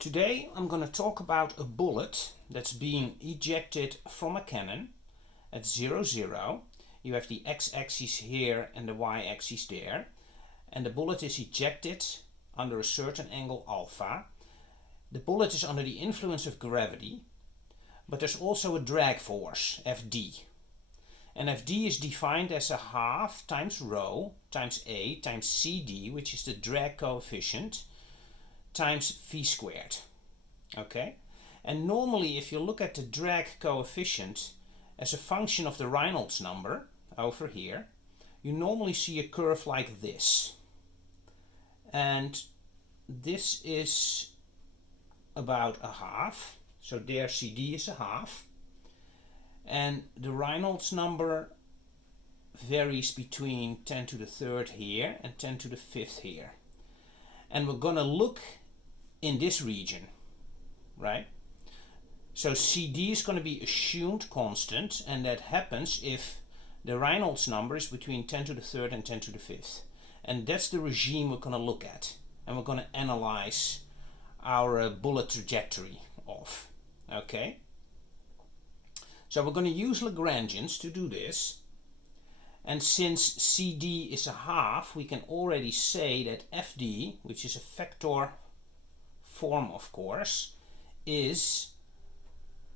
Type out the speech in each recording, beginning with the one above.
Today I'm going to talk about a bullet that's being ejected from a cannon at 0, 0. You have the x-axis here and the y-axis there. And the bullet is ejected under a certain angle alpha. The bullet is under the influence of gravity, but there's also a drag force, Fd. And Fd is defined as a half times rho times A times Cd, which is the drag coefficient, times v squared. Okay? And normally if you look at the drag coefficient as a function of the Reynolds number over here, you normally see a curve like this. And this is about a half. So there Cd is a half. And the Reynolds number varies between 10 to the third here and 10 to the fifth here. And we're going to look in this region, right? So CD is going to be assumed constant, and that happens if the Reynolds number is between 10 to the third and 10 to the fifth. And that's the regime we're going to look at, and we're going to analyze our bullet trajectory of. Okay? So we're going to use Lagrangians to do this. And since CD is a half, we can already say that FD, which is a vector form of course, is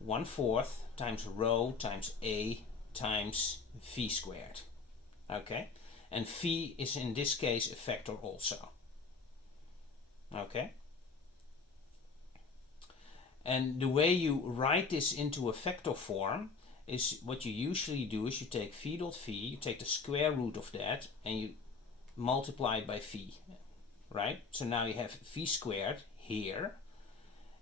1/4 times rho times A times v squared. Okay? And v is in this case a vector also. Okay? And the way you write this into a vector form is what you usually do is you take v dot v, you take the square root of that, and you multiply it by v. Right? So now you have v squared here,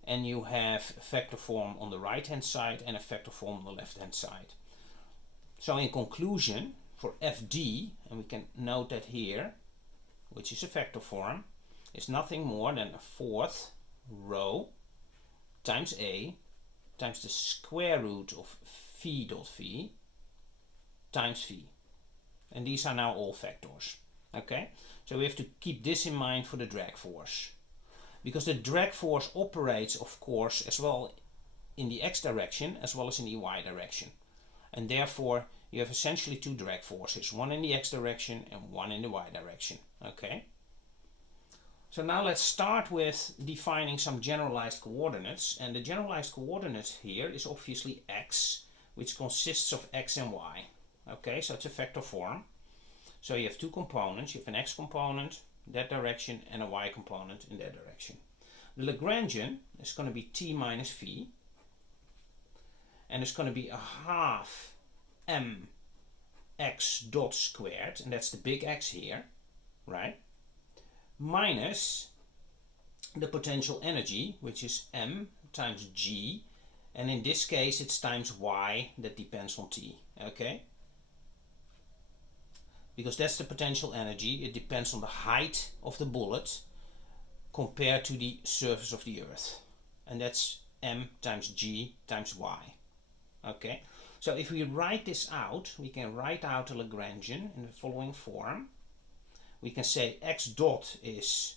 and you have a vector form on the right hand side and a vector form on the left hand side. So in conclusion, for Fd, and we can note that here, which is a vector form, is nothing more than 1/4 rho times A times the square root of v dot v times v. And these are now all vectors. Okay? So we have to keep this in mind for the drag force. Because the drag force operates, of course, as well in the x direction as well as in the y direction. And therefore, you have essentially two drag forces, one in the x direction and one in the y direction. Okay? So now let's start with defining some generalized coordinates. And the generalized coordinate here is obviously x, which consists of x and y. Okay, so it's a vector form. So you have two components. You have an x component in that direction and a y component in that direction. The Lagrangian is going to be t minus v. And it's going to be a half m x dot squared. And that's the big X here, right? Minus the potential energy, which is m times g, and in this case it's times y, that depends on t. Okay? Because that's the potential energy, it depends on the height of the bullet compared to the surface of the earth, and that's m times g times y. Okay? So if we write this out, we can write out a Lagrangian in the following form. We can say x dot is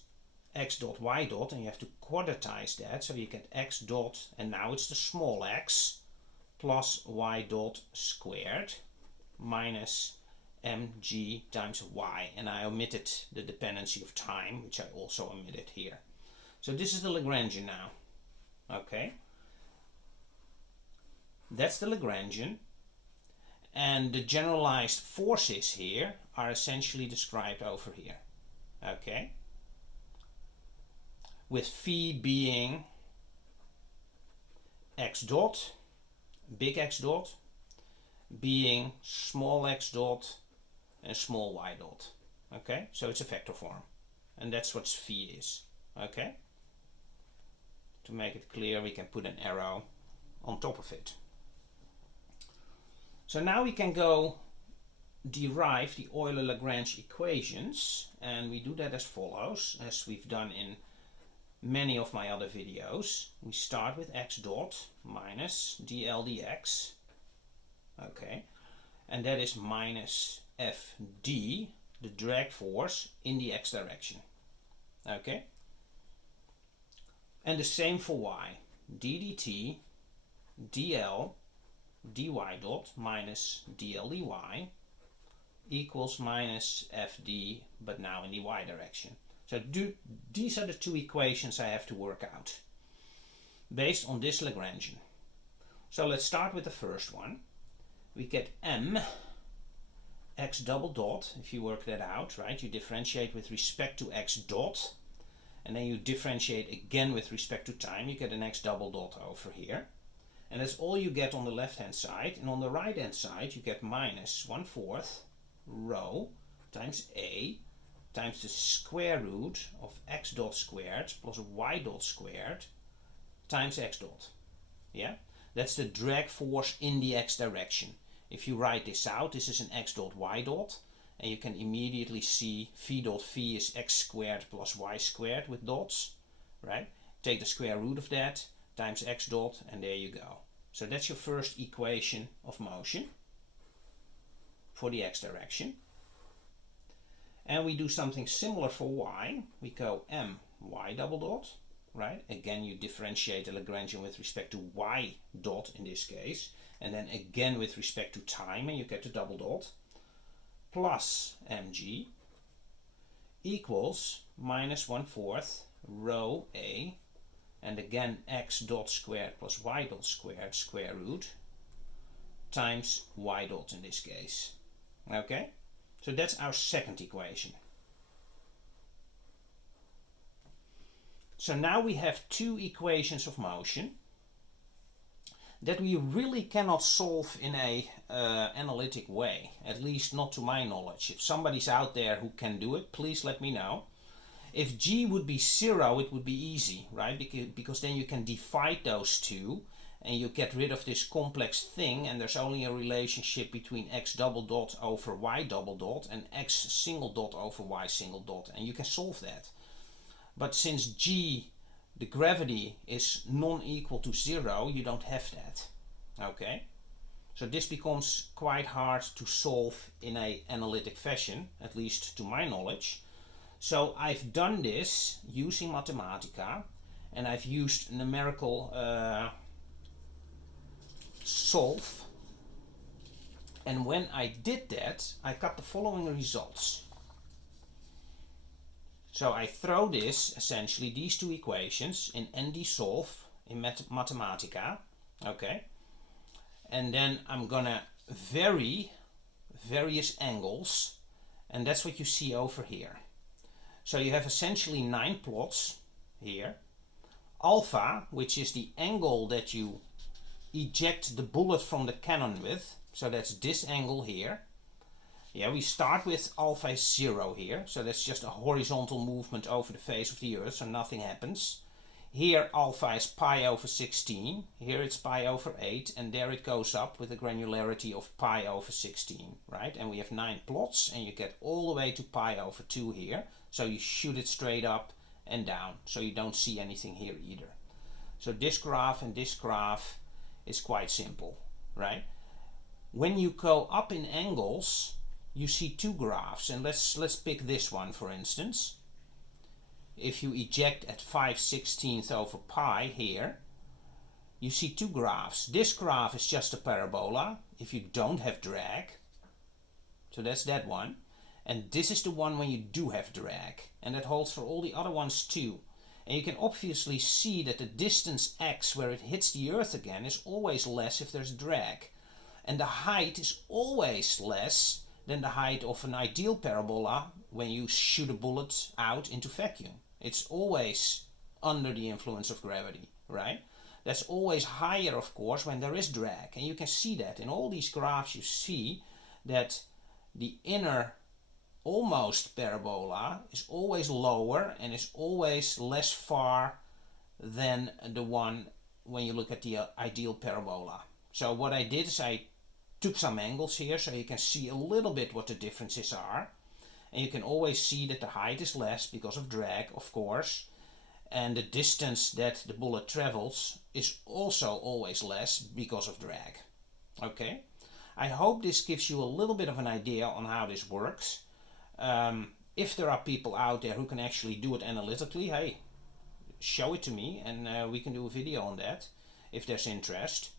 x dot y dot, and you have to quadratize that, so you get x dot, and now it's the small x, plus y dot squared minus mg times y, and I omitted the dependency of time, which I also omitted here. So this is the Lagrangian now. Okay? That's the Lagrangian. And the generalized forces here are essentially described over here. Okay? With phi being x dot, big X dot, being small x dot and small y dot. Okay? So it's a vector form. And that's what phi is. Okay? To make it clear, we can put an arrow on top of it. So now we can go derive the Euler-Lagrange equations, and we do that as follows, as we've done in many of my other videos. We start with x dot minus dl dx, okay, and that is minus Fd, the drag force in the x direction. Okay? And the same for y. d dt dl dy dot minus dl dy equals minus fd, but now in the y direction. So these are the two equations I have to work out based on this Lagrangian. So let's start with the first one. We get m x double dot, if you work that out, right? You differentiate with respect to x dot, and then you differentiate again with respect to time. You get an x double dot over here. And that's all you get on the left hand side. And on the right hand side you get minus 1/4 rho times a times the square root of x dot squared plus y dot squared times x dot. Yeah, that's the drag force in the x direction. If you write this out, this is an x dot y dot, and you can immediately see v dot v is x squared plus y squared with dots, right? Take the square root of that times x dot, and there you go. So that's your first equation of motion for the x direction. And we do something similar for y. We go m y double dot, right? Again, you differentiate the Lagrangian with respect to y dot in this case, and then again with respect to time, and you get the double dot, plus mg equals minus 1/4 rho a, and again x dot squared plus y dot squared square root times y dot in this case. Okay, so that's our second equation. So now we have two equations of motion that we really cannot solve in a analytic way, at least not to my knowledge. If somebody's out there who can do it, please let me know. If g would be 0, it would be easy, right? Because then you can divide those two and you get rid of this complex thing, and there's only a relationship between x double dot over y double dot and x single dot over y single dot, and you can solve that. But since g, the gravity, is non-equal to 0, you don't have that. Okay? So this becomes quite hard to solve in an analytic fashion, at least to my knowledge. So I've done this using Mathematica, and I've used numerical solve. And when I did that, I got the following results. So I throw this, essentially these two equations, in ND solve in Mathematica, okay? And then I'm gonna vary various angles, and that's what you see over here. So you have essentially 9 plots here. Alpha, which is the angle that you eject the bullet from the cannon with, so that's this angle here. Yeah, we start with alpha is 0 here, so that's just a horizontal movement over the face of the Earth, so nothing happens. Here alpha is pi over 16, here it's pi over 8, and there it goes up with a granularity of pi over 16, right? And we have 9 plots, and you get all the way to pi over 2 here, so you shoot it straight up and down, so you don't see anything here either. So this graph and this graph is quite simple, right? When you go up in angles, you see two graphs, and let's pick this one for instance. If you eject at 5/16 over pi here, you see two graphs. This graph is just a parabola if you don't have drag, so that's that one, and this is the one when you do have drag, and that holds for all the other ones too. And you can obviously see that the distance x where it hits the Earth again is always less if there's drag, and the height is always less than the height of an ideal parabola when you shoot a bullet out into vacuum. It's always under the influence of gravity, right? That's always higher, of course, when there is drag. And you can see that in all these graphs. You see that the inner almost parabola is always lower and is always less far than the one when you look at the ideal parabola. So what I did is I took some angles here so you can see a little bit what the differences are, and you can always see that the height is less because of drag, of course, and the distance that the bullet travels is also always less because of drag. Okay, I hope this gives you a little bit of an idea on how this works. If there are people out there who can actually do it analytically, hey, show it to me, and we can do a video on that if there's interest.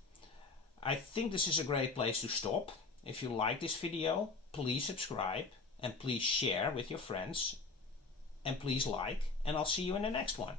I think this is a great place to stop. If you like this video, please subscribe and please share with your friends and please like, and I'll see you in the next one.